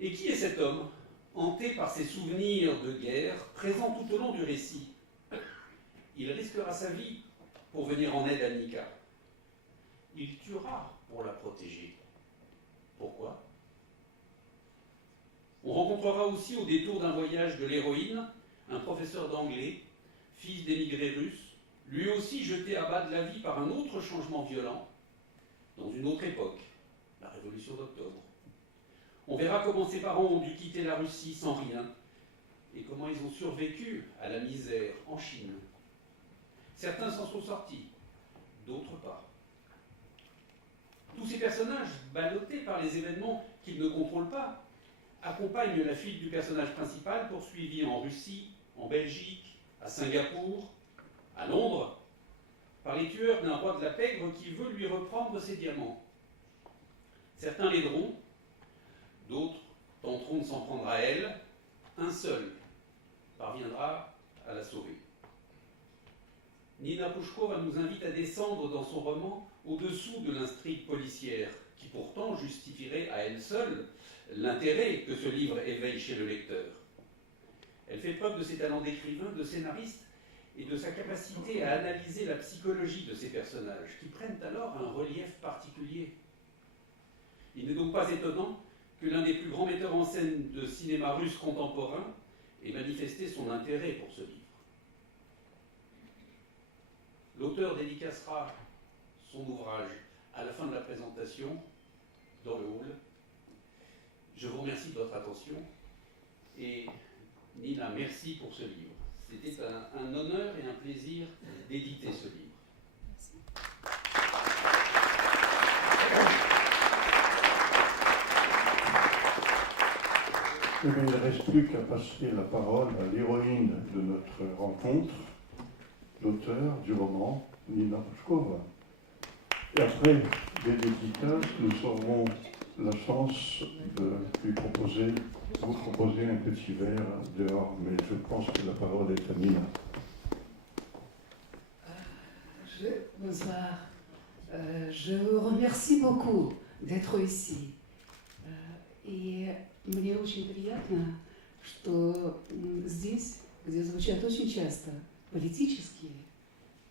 Et qui est cet homme, hanté par ses souvenirs de guerre, présents tout au long du récit? Il risquera sa vie pour venir en aide à Nika. Il tuera pour la protéger. Pourquoi? On rencontrera aussi au détour d'un voyage de l'héroïne un professeur d'anglais, fils d'émigrés russes, lui aussi jeté à bas de la vie par un autre changement violent, dans une autre époque, la Révolution d'Octobre. On verra comment ses parents ont dû quitter la Russie sans rien, et comment ils ont survécu à la misère en Chine. Certains s'en sont sortis, d'autres pas. Tous ces personnages, ballottés par les événements qu'ils ne contrôlent pas, accompagnent la fuite du personnage principal poursuivi en Russie, en Belgique, à Singapour, à Londres, par les tueurs d'un roi de la pègre qui veut lui reprendre ses diamants. Certains l'aideront, d'autres tenteront de s'en prendre à elle. Un seul parviendra à la sauver. Nina Pushkova nous invite à descendre dans son roman au-dessous de l'intrigue policière, qui pourtant justifierait à elle seule l'intérêt que ce livre éveille chez le lecteur. Elle fait preuve de ses talents d'écrivain, de scénariste, et de sa capacité à analyser la psychologie de ses personnages, qui prennent alors un relief particulier. Il n'est donc pas étonnant que l'un des plus grands metteurs en scène de cinéma russe contemporain ait manifesté son intérêt pour ce livre. L'auteur dédicacera son ouvrage à la fin de la présentation, dans le hall. Je vous remercie de votre attention et Nina, merci pour ce livre. C'était un honneur et un plaisir d'éditer ce livre. Il ne reste plus qu'à passer la parole à l'héroïne de notre rencontre, l'auteur du roman, Nina Pushkova. Et après des dédicaces, nous aurons la chance de vous proposer un petit verre dehors, mais je pense que la parole est à Nina. Bonsoir. Je vous remercie beaucoup d'être ici. И мне очень приятно, что здесь, где звучат очень часто политические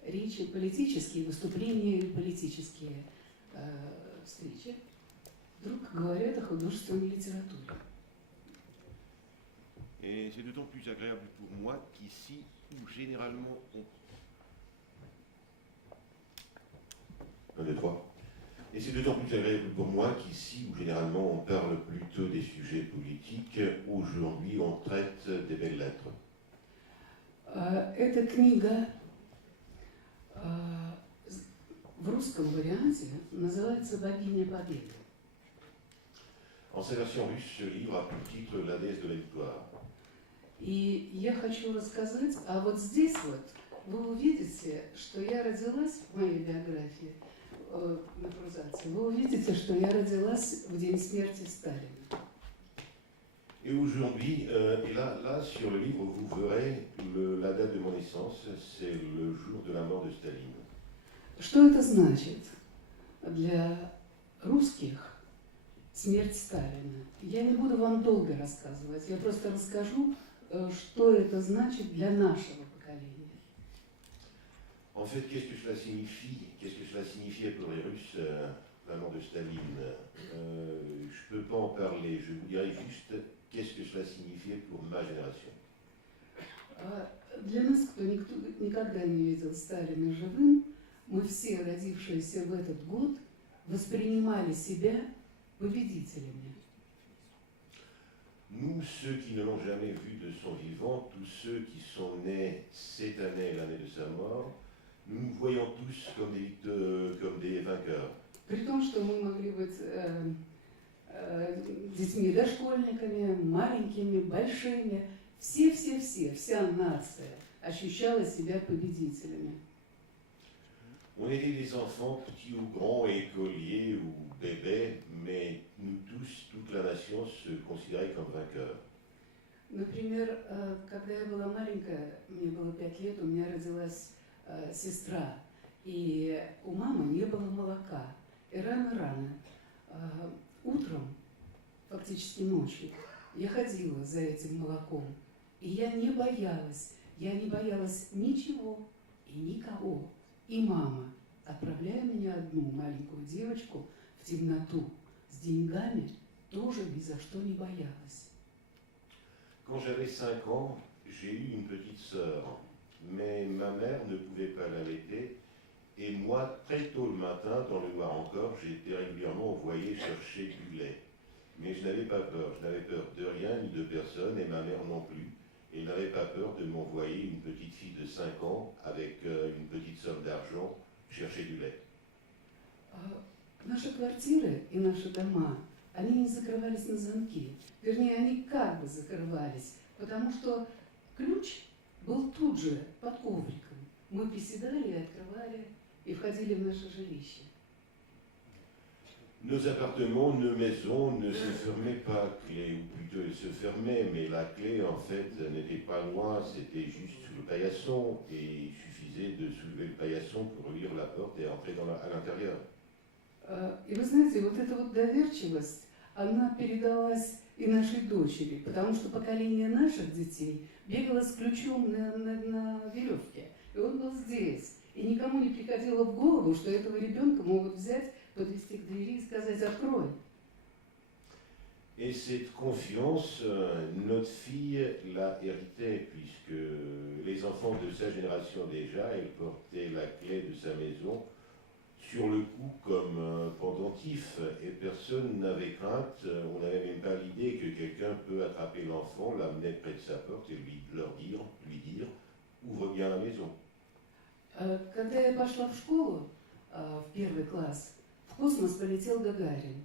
речи, политические выступления и политические встречи, вдруг говорят о художественной литературе. Et c'est d'autant plus agréable pour moi qu'ici, où généralement on... 1, 2, 3. Et c'est d'autant plus agréable pour moi qu'ici, où généralement on parle plutôt des sujets politiques, aujourd'hui on traite des belles lettres. Эта книга в русском варианте называется «Богиня Победы». En sa version russe, ce livre a pour titre La déesse de la victoire. И я хочу рассказать, а вот здесь вот вы увидите, что я родилась в моей биографии, на прозации, вы увидите, что я родилась в день смерти Сталина. Et aujourd'hui, et là, sur le livre, vous verrez la date de mon naissance, c'est le jour de la mort de Staline. Что это значит для русских смерть Сталина? Я не буду вам долго рассказывать, я просто расскажу, что это значит для нашего поколения. En fait, qu'est-ce que cela signifie? Qu'est-ce que cela signifiait pour les Russes, la mort de Staline? Je ne peux pas en parler, je vous dirai juste qu'est-ce que cela signifiait pour ma génération. Для нас, кто никогда не видел Сталина живым, мы все, родившиеся в этот год, воспринимали себя победителями. Nous, ceux qui ne l'ont jamais vu de son vivant, tous ceux qui sont nés cette année, l'année de sa mort, nous nous voyons tous comme des vainqueurs. При том, что мы могли быть детьми, дошкольниками, маленькими, большими, вся нация ощущала себя победителями. On était des enfants, petits ou grands, écoliers ou bébés, mais nous tous, toute la nation, se considérait comme vainqueurs. Например, когда я была маленькая, мне было 5 лет, у меня родилась сестра, и у мамы не было молока. И рано-рано утром фактически ночью, я ходила за этим молоком, и я не боялась ничего и никого. И мама, отправляя меня одну маленькую девочку в темноту с деньгами, тоже ни за что не боялась. Quand j'avais 5 ans, j'ai eu une petite sœur, mais ma mère ne pouvait pas l'allaiter. Et moi, très tôt le matin, dans le noir encore, j'étais régulièrement envoyé chercher du lait. Mais je n'avais pas peur. Je n'avais peur de rien ni de personne, et ma mère non plus. Et elle n'avait pas peur de m'envoyer une petite fille de 5 ans avec une petite somme d'argent chercher du lait. Наши квартиры и наши дома, они не закрывались на замки. Вернее, они как бы закрывались, потому что ключ был тут же, под ковриком. Мы приседали и открывали, и входили в наше жилище. Nos appartements, nos maisons ne se fermaient pas à clé, ou plutôt ils se fermaient, mais la clé en fait n'était pas loin, c'était juste sous le paillasson, et il suffisait de soulever le paillasson pour ouvrir la porte et entrer à l'intérieur. И вы знаете, вот эта вот доверчивость, она передалась и нашей дочери, потому что поколение наших детей бегало с ключом на веревке, и он был здесь. И никому не приходило в голову, что этого ребенка могут взять, подвести к двери и сказать «открой». Et cette confiance, notre fille l'a héritée, puisque les enfants de sa génération déjà, elle portait la clé de sa maison sur le cou comme un pendentif, et personne n'avait crainte, on n'avait même pas l'idée que quelqu'un peut attraper l'enfant, l'amener près de sa porte et lui dire « ouvre bien la maison ». Когда я пошла в школу, в первый класс, в космос полетел Гагарин.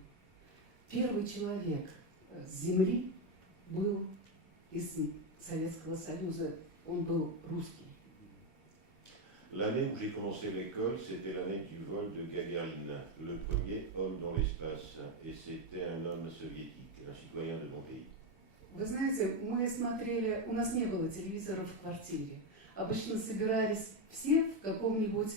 Первый человек с Земли был из Советского Союза, он был русский. L'année où j'ai commencé l'école, c'était l'année du vol de Gagarine, le premier homme dans l'espace, et c'était un homme soviétique, un citoyen de mon pays. Вы знаете, мы смотрели, у нас не было телевизора в квартире. Обычно собирались все в какой-нибудь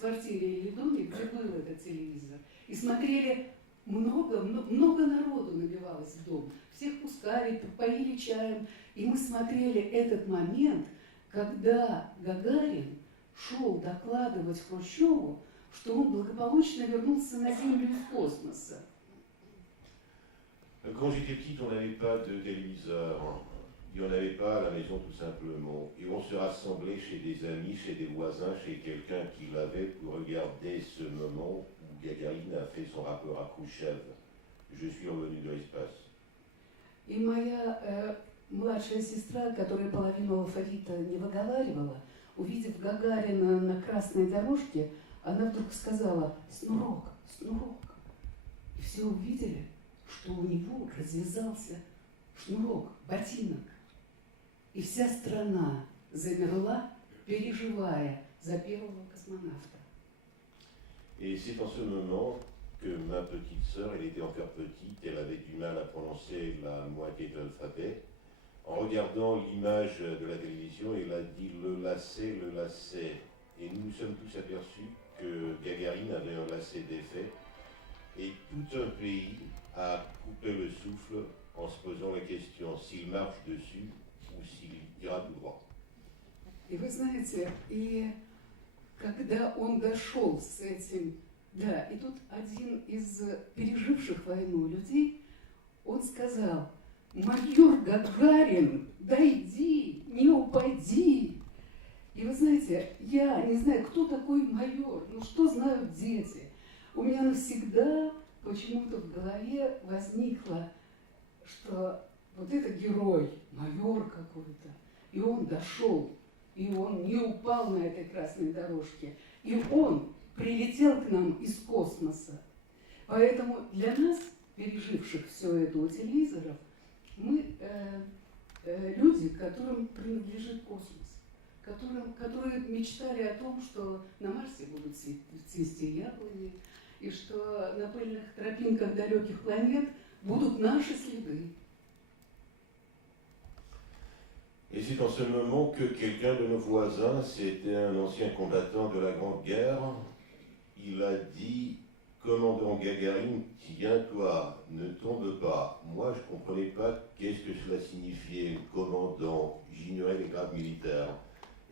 квартире или доме, где был этот телевизор. И смотрели, много народу набивалось в дом. Всех пускали, поили чаем. И мы смотрели этот момент, когда Гагарин шел докладывать Хрущеву, что он благополучно вернулся на Землю из космоса. Quand j'étais petite, on n'avait pas de téléviseur. Il n'y en avait pas à la maison tout simplement. Et on se rassemblait chez des amis, chez des voisins, chez quelqu'un qui l'avait pour regarder ce moment où Gagarine a fait son rapport à Khrouchtchev. Je suis revenu de l'espace. И моя младшая сестра, которая половину алфавита не выговаривала, увидев Гагарина на красной дорожке, она вдруг сказала «Снурок, Снурок». И все увидели, что у него развязался шнурок, ботинок. И вся страна замерла, переживая за первого космонавта. Et c'est en ce moment que ma petite sœur, elle était encore petite, elle avait du mal à prononcer la moitié de l'alphabet. En regardant l'image de la télévision, elle a dit le lacet. Et nous nous sommes tous aperçus que Gagarine avait un lacet défait. Et tout un pays a coupé le souffle en se posant la question s'il marche dessus ou s'il ira tout droit. И вы знаете, и когда он дошел с этим, да, и тут один из переживших войну людей, он сказал: «Майор Гагарин, дойди, не упади». И вы знаете, я не знаю, кто такой майор, ну что знают дети. У меня навсегда почему-то в голове возникло, что вот это герой, майор какой-то, и он дошел, и он не упал на этой красной дорожке, и он прилетел к нам из космоса. Поэтому для нас, переживших все это у телевизоров, мы люди, которым принадлежит космос, которые мечтали о том, что на Марсе будут цвести яблони, и что на пыльных тропинках далеких планет будут наши следы. Et c'est en ce moment que quelqu'un de nos voisins, c'était un ancien combattant de la Grande Guerre, il a dit commandant Gagarine, tiens-toi, ne tombe pas. Moi, je ne comprenais pas qu'est-ce que cela signifiait, commandant. J'ignorais les grades militaires.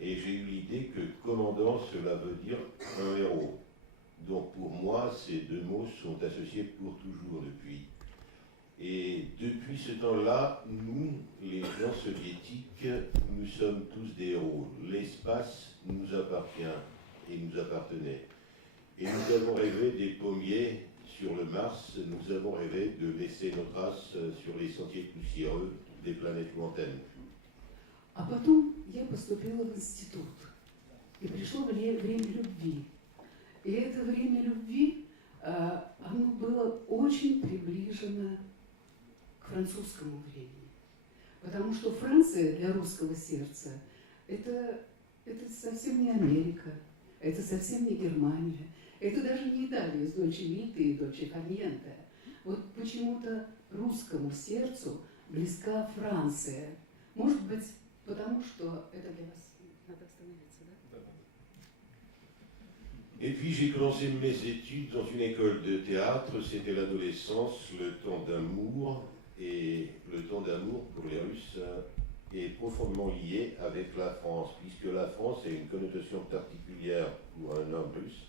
Et j'ai eu l'idée que commandant, cela veut dire un héros. Donc pour moi, ces deux mots sont associés pour toujours depuis. Et depuis ce temps-là, nous, les gens soviétiques, nous sommes tous des héros. L'espace nous appartient et nous appartenait. Et nous avons rêvé des pommiers sur le Mars, nous avons rêvé de laisser nos traces sur les sentiers poussiéreux des planètes lointaines. А потом я поступила в институт, и пришло время любви. И это время любви, оно было очень приближено к французскому времени. Потому что Франция для русского сердца это совсем не Америка, это совсем не Германия, это даже не Италия с Дольче Вита и Дольче Фарниенте. Вот почему-то русскому сердцу близка Франция. Может быть, потому что это для вас надо остановиться, да? Et puis j'ai commencé mes études dans une école de théâtre, c'était l'adolescence, le temps d'amour, et le temps d'amour pour les Russes est profondément lié avec la France, puisque la France a une connotation particulière pour un homme russe.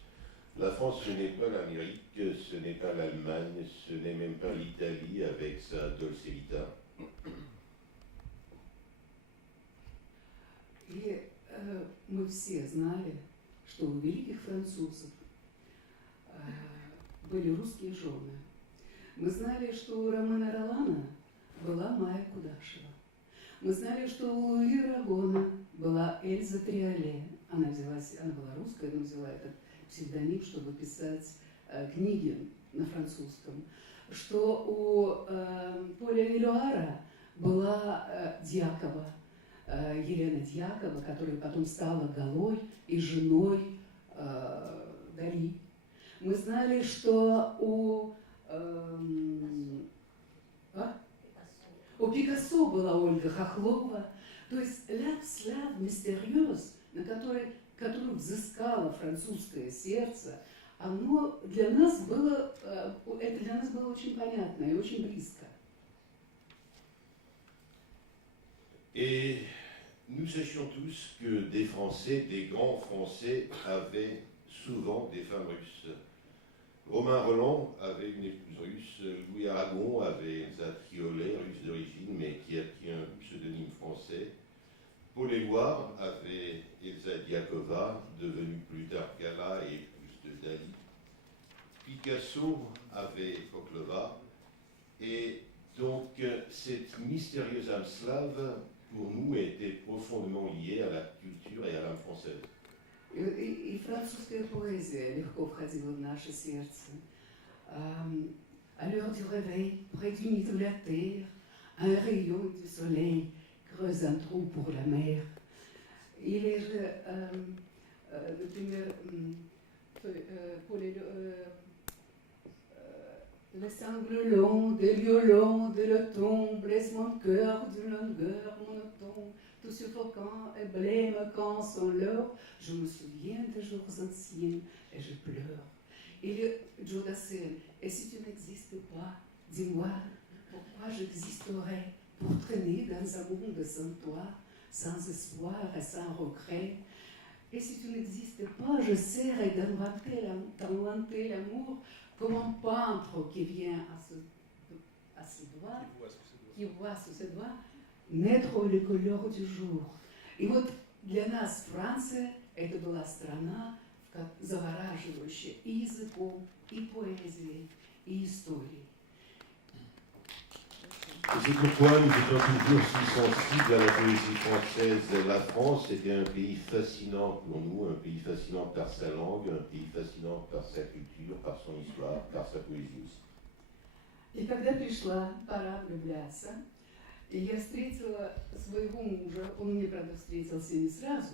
La France, ce n'est pas l'Amérique, ce n'est pas l'Allemagne, ce n'est même pas l'Italie avec sa Dolce Vita. И мы все знали, что у великих французов были русские жены. Мы знали, что у Ромена Ролана была Майя Кудашева. Мы знали, что у Луи Рагона была Эльза Триоле. Она была русская, но взяла этот псевдоним, чтобы писать книги на французском. Что у Поля Элюара была Дьякова, Елена Дьякова, которая потом стала Галой и женой Дали. Мы знали, что у Пикассо была Ольга Хохлова. То есть «La slave mystérieuse», которую взыскало французское сердце, это для нас было очень понятно и очень близко. Et nous sachions tous que des Français, des grands Français, avaient souvent des femmes russes. Romain Rolland avait une épouse russe, Louis Aragon avait Elsa Triolet, russe d'origine, mais qui a pris un pseudonyme français. Paul Éluard avait Elsa Diakova, devenue plus tard Gala et épouse de Dali. Picasso avait Koklova. Et donc cette mystérieuse âme slave, pour nous, était profondément liée à la culture et à l'âme française. И французская поэзия легко входила в наше сердце. À l'heure du réveil, près du nid de la terre, un rayon du soleil creuse un trou pour la mer. Или же, например, le sangle long des violons de l'automne blesse mon cœur d'une longueur monotone, tout suffocant et blême quand son l'heure, je me souviens des jours anciens et je pleure. Или Joe Dassin, et si tu n'existes pas, dis-moi, pourquoi j'existerais pour traîner dans un monde sans toi, sans espoir et sans regret. Et si tu n'existes pas, j'essaierai d'inventer l'amour comme un peintre qui vient à ses doigts, qui voit sous ses doigts naître les couleurs du jour. И вот для нас Франция это была страна, завораживающая и языком, и поэзией, и историей. Et c'est pourquoi nous étions toujours si sensibles à la poésie française. La France était un pays fascinant pour nous, un pays fascinant par sa langue, un pays fascinant par sa culture, par son histoire, par sa poésie aussi. И когда пришла пора влюбляться, и я встретила своего мужа, он мне, правда, встретился не сразу,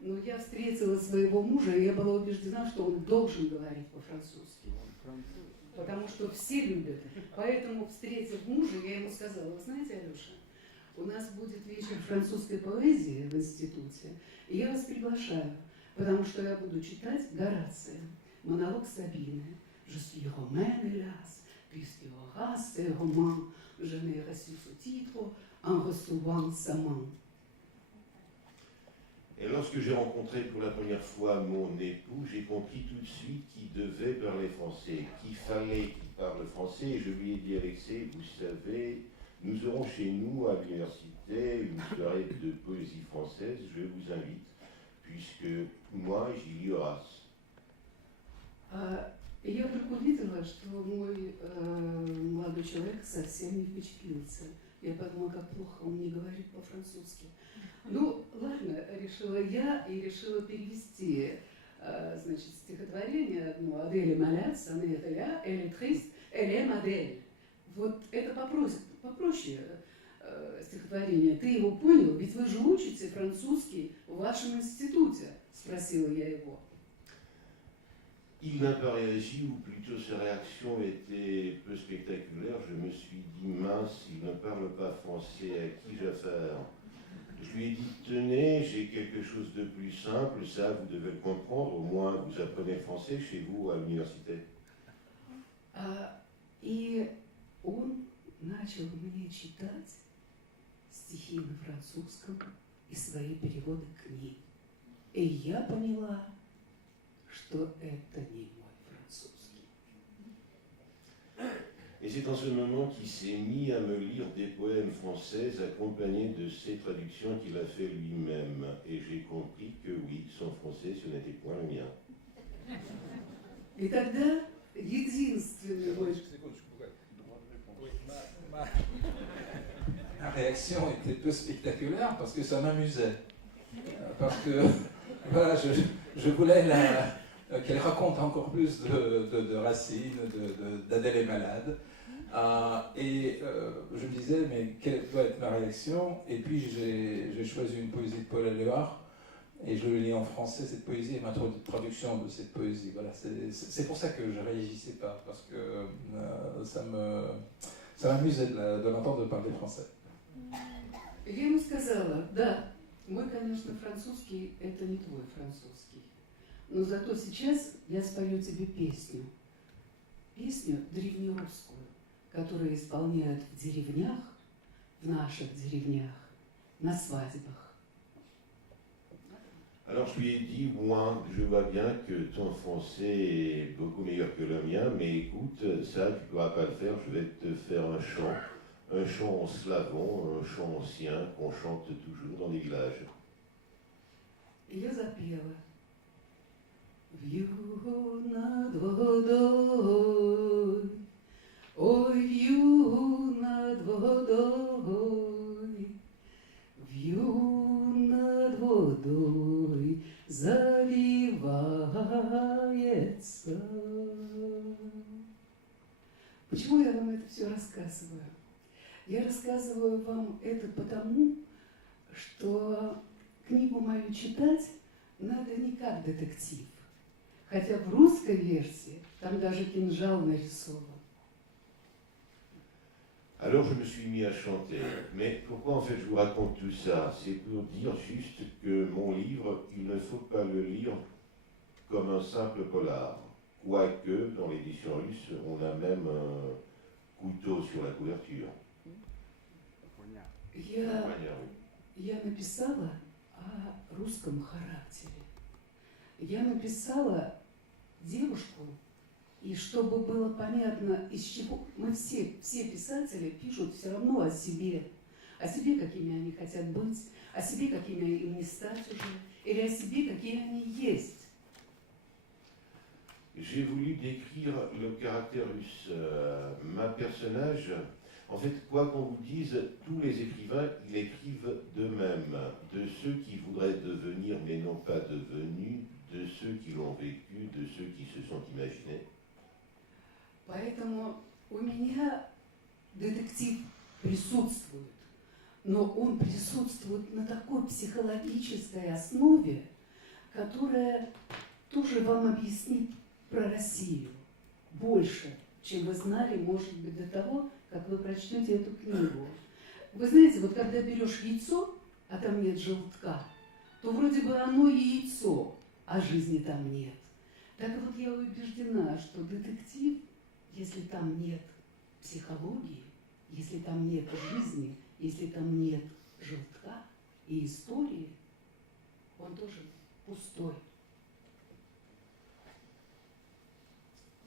но я встретила своего мужа, и я была убеждена, что он должен говорить по-французски. Потому что все любят. Поэтому, встретив мужа, я ему сказала: вы знаете, Алеша, у нас будет вечер французской поэзии в институте, и я вас приглашаю, потому что я буду читать Горация, монолог Сабины, Je suis romain, hélas, puisque Horace est roman. Je n'ai reçu ce titre en recevant sa main. Et lorsque j'ai rencontré pour la première fois mon époux, j'ai compris tout de suite qu'il devait parler français, qu'il fallait qu'il parle français. Et je lui ai dit, Alexei, vous savez, nous aurons chez nous à l'université une soirée de poésie française, je vous invite, puisque moi j'y lis Horace. Я вдруг увидела, что мой молодой человек совсем не впечатлился. Я подумала, как плохо он не говорит по-французски. Ну, ладно, решила я и решила перевести, значит, стихотворение одно «Адель Малят, сонет ля, эль трист, эль Адель». Вот это попроще стихотворение. Ты его понял? Ведь вы же учите французский в вашем институте, спросила я его. Il n'a pas réagi, ou plutôt sa réaction était peu spectaculaire. Je me suis dit, mince, il ne parle pas français, à qui j'ai affaire? Je lui ai dit, tenez, j'ai quelque chose de plus simple, ça vous devez le comprendre, au moins vous apprenez le français chez vous à l'université. И он начал мне читать стихи на французском и свои переводы книг. И я поняла, что это не мой французский. Et c'est en ce moment qu'il s'est mis à me lire des poèmes français accompagnés de ses traductions qu'il a fait lui-même. Et j'ai compris que oui, son français, ce n'était point le mien. И тогда единственный мой... Ma réaction était peu spectaculaire parce que ça m'amusait. Parce que voilà, je voulais qu'elle raconte encore plus de Racine, d'Adèle est malade. Et je me disais, mais quelle doit être ma réaction? Et puis j'ai choisi une poésie de Paul Éluard et je le lis en français, cette poésie, et ma traduction de cette poésie. Voilà, c'est pour ça que je ne réagissais pas, parce que ça m'amusait de l'entendre parler français. Я ему сказала, да, мой, конечно, французский, это не твой французский. Но зато сейчас я спою тебе песню древнерусскую, которую исполняют в деревнях, в наших деревнях, на свадьбах. Alors je lui ai dit, moi, je vois bien que ton français est beaucoup meilleur que le mien, mais écoute, ça, tu ne pourras pas le faire, je vais te faire un chant en slavon, un chant ancien qu'on chante toujours dans les villages. И я запела. Вьюгу над водой, ой, вьюгу над водой, вьюгу над водой завивается. Почему я вам это все рассказываю? Я рассказываю вам это потому, что книгу мою читать надо не как детектив. Хотя в русской версии там даже кинжал нарисован. Alors je me suis mis à chanter. Mais pourquoi en fait je vous raconte tout ça? C'est pour dire juste que mon livre, il ne faut pas le lire comme un simple polar. Quoique, dans l'édition russe, on a même un couteau sur la couverture. Я написала о русском характере. Я написала девушку, и чтобы было понятно, из чего мы все писатели пишут все равно о себе, какими они хотят быть, о себе, какими им не стать уже, или о себе, какие они есть. J'ai voulu décrire le caractère russe. Ma personnage, en fait, quoi qu'on vous dise, tous les écrivains, ils écrivent d'eux-mêmes, de ceux qui voudraient devenir mais n'ont pas devenu, de ceux qui l'ont vécu, de ceux qui se sont imaginés. Поэтому у меня детектив присутствует, но он присутствует на такой психологической основе, которая тоже вам объяснит про Россию больше, чем вы знали, может быть, до того, как вы прочтете эту книгу. Вы знаете, вот когда берешь яйцо, а там нет желтка, то вроде бы оно и яйцо, а жизни там нет. Так вот я убеждена, что детектив, если там нет психологии, если там нет жизни, если там нет желтка и истории, он тоже пустой.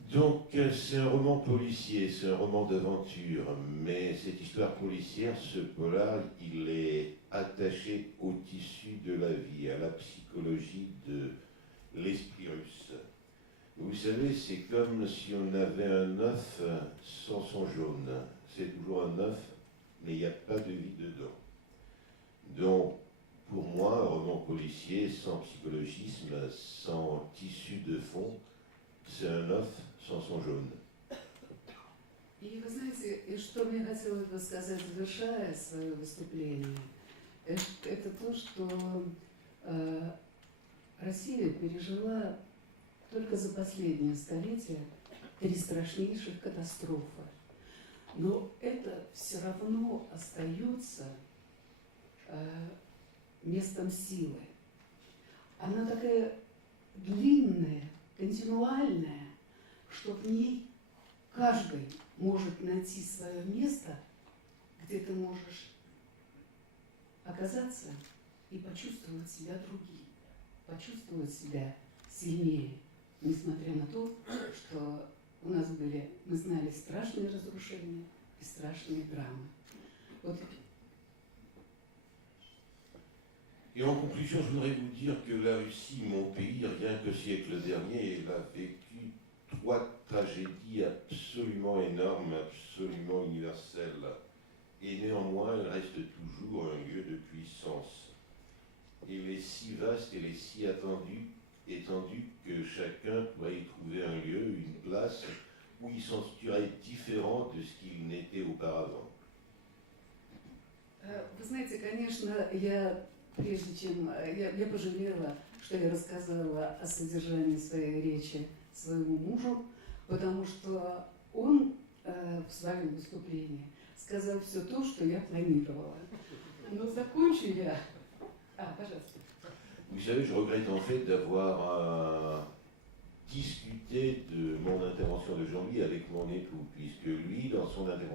Donc c'est un roman policier, c'est un roman d'aventure, mais cette histoire policière, ce polar, il est attaché au tissu de la vie, à la psychologie de l'esprit russe. Vous savez, c'est comme si on avait un œuf sans son jaune. C'est toujours un œuf, mais il n'y a pas de vie dedans. Donc, pour moi, un roman policier sans psychologisme, sans tissu de fond, c'est un œuf sans son jaune. И вы знаете, и что мне хотелось бы сказать, завершая свое выступление, это то, что Россия пережила только за последнее столетие 3 страшнейших катастрофы. Но это все равно остается местом силы. Она такая длинная, континуальная, что в ней каждый может найти свое место, где ты можешь оказаться и почувствовать себя другим, почувствовать себя сильнее, несмотря на то, что у нас были, мы знали страшные разрушения и страшные драмы. Вот. Et en conclusion, je voudrais vous dire que la Russie, mon pays, rien que siècle dernier, elle a vécu 3 tragédies absolument énormes, absolument universelles. Et néanmoins, elle reste toujours un lieu de puissance. Et elle est si vaste, elle est si étendue que chacun pourrait y trouver un lieu, une place, où il s'en sentirait différent de ce qu'il n'était auparavant. Вы знаете, конечно, прежде чем я пожалела, что я рассказала о содержании своей речи своему мужу, потому что он в своем выступлении сказал все то, что я планировала. Но закончу я. Пожалуйста. Vous savez, je regrette en fait d'avoir discuté de mon intervention de Jean-Louis avec mon époux, puisque lui, dans son intervention,